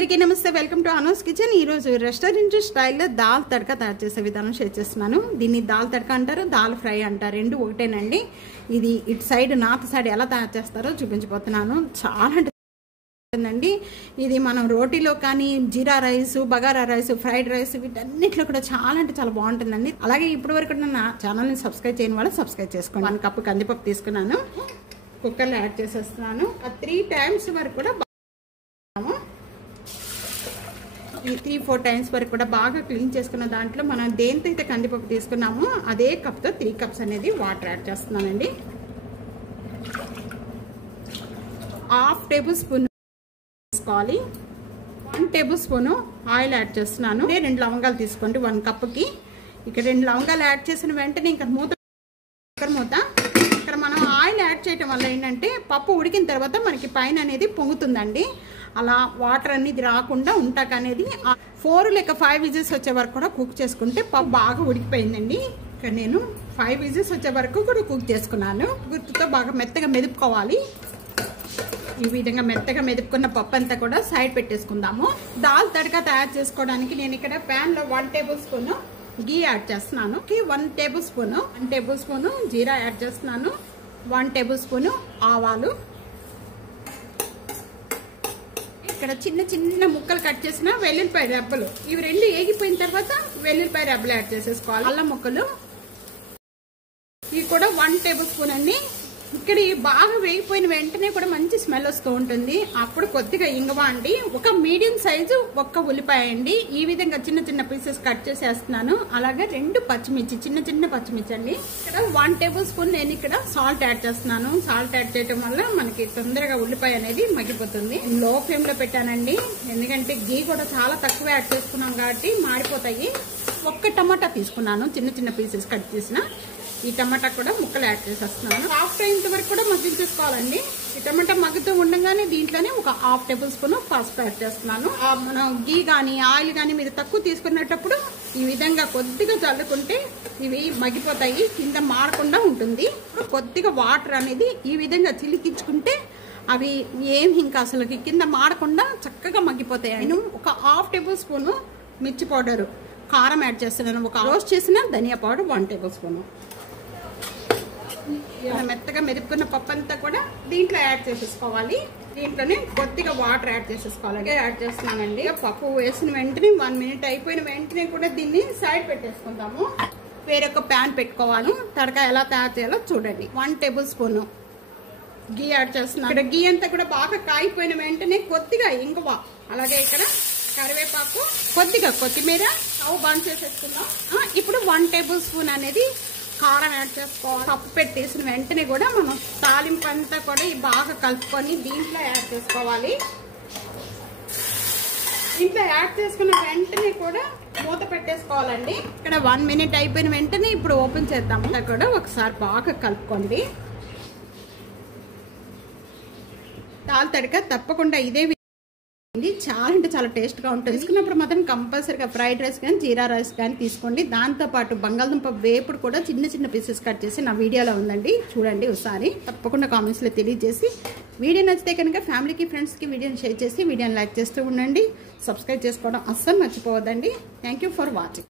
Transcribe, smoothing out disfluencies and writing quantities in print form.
అందరికీ నమస్తే, welcome to Anu's kitchen. ఈరోజు రెస్టారెంట్ స్టైల్లో దాల్ తడక తయారు చేసే విధానం షేర్ చేస్తున్నాను. దీన్ని దాల్ తడక అంటారు, దాల్ ఫ్రై అంటారు, రెండు ఒకటేనండి. ఇది ఇటు సైడ్ నార్త్ సైడ్ ఎలా తయారు చేస్తారో చూపించబోతున్నాను. చాలా ఉంటుందండి. ఇది మనం రోటీలో కానీ, jeera rice, bagara rice, fried rice వీటన్నిటిలో కూడా చాలా అంటే చాలా బాగుంటుందండి. అలాగే ఇప్పటి వరకు నా ఛానల్ని సబ్స్క్రైబ్ చేయని వాళ్ళు సబ్స్క్రైబ్ చేసుకోండి. 1 కప్పు కందిపప్పు తీసుకున్నాను, కుక్కర్లో యాడ్ చేసేస్తున్నాను. 3 times వరకు కూడా ఈ 3-4 times వరకు కూడా బాగా క్లీన్ చేసుకున్న దాంట్లో మనం దేంతో అయితే కందిపప్పు తీసుకున్నామో అదే కప్తో 3 cups అనేది వాటర్ యాడ్ చేస్తున్నానండి. 1/2 tablespoon తీసుకోవాలి. 1 tablespoon ఆయిల్ యాడ్ చేస్తున్నాను. 2 లవంగాలు తీసుకోండి 1 కప్కి. ఇక్కడ 2 లవంగాలు యాడ్ చేసిన వెంటనే ఇంకా మూత ఇక్కడ మనం ఆయిల్ యాడ్ చేయటం వల్ల ఏంటంటే పప్పు ఉడికిన తర్వాత మనకి పైన అనేది పొంగుతుందండి. అలా వాటర్ అనేది రాకుండా ఉంటాక అనేది 4 లేక 5 విజిల్స్ వచ్చే వరకు కూడా కుక్ చేసుకుంటే పప్పు బాగా ఉడికిపోయిందండి. ఇక్కడ నేను 5 విజిల్స్ వచ్చే వరకు కూడా కుక్ చేసుకున్నాను. గుర్తుతో బాగా మెత్తగా మెదుపుకోవాలి. ఈ విధంగా మెత్తగా మెదుపుకున్న పప్పు అంతా కూడా సైడ్ పెట్టేసుకుందాము. దాల్ తడక తయారు చేసుకోవడానికి నేను ఇక్కడ ప్యాన్లో 1 tablespoon గీ యాడ్ చేస్తున్నాను. 1 tablespoon జీరా యాడ్ చేస్తున్నాను. 1 tablespoon ఆవాలు, ఇక్కడ చిన్న చిన్న ముక్కలు కట్ చేసిన వెల్లుల్లిపాయ రెబ్బలు, ఇవి 2 ఏగిపోయిన తర్వాత వెల్లుల్లిపాయ రెబ్బలు యాడ్ చేసేసుకోవాలి. అల్లం ముక్కలు ఇవి కూడా 1 tablespoon అండి. ఇక్కడ బాగా వేగిపోయిన వెంటనే కూడా మంచి స్మెల్ వస్తూ ఉంటుంది. అప్పుడు కొద్దిగా ఇంగువ అండి, ఒక మీడియం సైజు ఒక్క ఉల్లిపాయ అండి, ఈ విధంగా చిన్న చిన్న పీసెస్ కట్ చేసేస్తున్నాను. అలాగే 2 పచ్చిమిర్చి, చిన్న చిన్న పచ్చిమిర్చి అండి. ఇక్కడ 1 tablespoon నేను ఇక్కడ సాల్ట్ యాడ్ చేస్తున్నాను. సాల్ట్ యాడ్ చేయడం వల్ల మనకి తొందరగా ఉల్లిపాయ అనేది మగ్గిపోతుంది. లో ఫ్లేమ్ లో పెట్టానండి, ఎందుకంటే గీ కూడా చాలా తక్కువ యాడ్ చేసుకున్నాం కాబట్టి మాడిపోతాయి. 1 టమాటా తీసుకున్నాను, చిన్న చిన్న పీసెస్ కట్ చేసిన. ఈ టమాటా కూడా ముక్కలు యాడ్ చేసేస్తున్నాను. హాఫ్ ఇంత వరకు కూడా మగ్గించేసుకోవాలండి. ఈ టమాటా మగ్గుతూ ఉండగానే దీంట్లోనే ఒక 1/2 tablespoon పసుపు యాడ్ చేస్తున్నాను. మనం గీ కానీ ఆయిల్ కానీ మీరు తక్కువ తీసుకునేటప్పుడు ఈ విధంగా కొద్దిగా చల్లుకుంటే ఇవి మగ్గిపోతాయి, కింద మాడకుండా ఉంటుంది. కొద్దిగా వాటర్ అనేది ఈ విధంగా చిలికించుకుంటే అవి ఏమి ఇంకా అసలు కింద మాడకుండా చక్కగా మగ్గిపోతాయి. నేను ఒక 1/2 tablespoon మిర్చి పౌడర్, కారం యాడ్ చేస్తున్నాను. ఒక రోస్ట్ చేసిన ధనియా పౌడర్ 1 tablespoon. మెత్తగా మెదుపుకున్న పప్పు అంతా కూడా దీంట్లో యాడ్ చేసేసుకోవాలి. దీంట్లోనే కొద్దిగా వాటర్ యాడ్ చేసేసుకోవాలి. యాడ్ చేస్తున్నానండి. పప్పు వేసిన వెంటనే 1 minute అయిపోయిన వెంటనే కూడా దీన్ని సైడ్ పెట్టేసుకుంటాము. వేరొక ప్యాన్ పెట్టుకోవాలి. తడక ఎలా తయారు చేయాలో చూడండి. 1 tablespoon గీ యాడ్ చేస్తున్నాను. ఇక్కడ గీ అంతా కూడా బాగా కాయిపోయిన వెంటనే కొద్దిగా ఇంగువ, అలాగే ఇక్కడ కరివేపాకు, కొద్దిగా కొత్తిమీర స్టవ్ బంద్ చేసేసుకుందాం. ఇప్పుడు 1 tablespoon అనేది కారం యాడ్ చేసుకోవాలి. పప్పు పెట్టేసిన వెంటనే కూడా మనం తాలింపు అంతా కూడా బాగా కలుపుకొని దీంట్లో యాడ్ చేసుకోవాలి. దీంట్లో యాడ్ చేసుకున్న వెంటనే కూడా మూత పెట్టేసుకోవాలండి. ఇక్కడ 1 minute అయిపోయిన వెంటనే ఇప్పుడు ఓపెన్ చేద్దాము. కూడా ఒకసారి బాగా కలుపుకోండి. దాల్ తడక తప్పకుండా ఇదే చాలా అంటే చాలా టేస్ట్ గా ఉంటుంది. తీసుకున్నప్పుడు మాత్రం కంపల్సరీగా ఫ్రైడ్ రైస్ కానీ జీరా రైస్ కానీ తీసుకోండి. దాంతో పాటు బంగాళదుంప వేపుడు కూడా చిన్న చిన్న పీసెస్ కట్ చేసి నా వీడియోలో ఉందండి, చూడండి ఒకసారి. తప్పకుండా కామెంట్స్ లో తెలియజేసి వీడియో నచ్చితే కనుక ఫ్యామిలీకి ఫ్రెండ్స్ కి వీడియోని షేర్ చేసి వీడియోని లైక్ చేస్తూ ఉండండి. సబ్స్క్రైబ్ చేసుకోవడం అస్సలు మర్చిపోవద్దండి. Thank you for watching.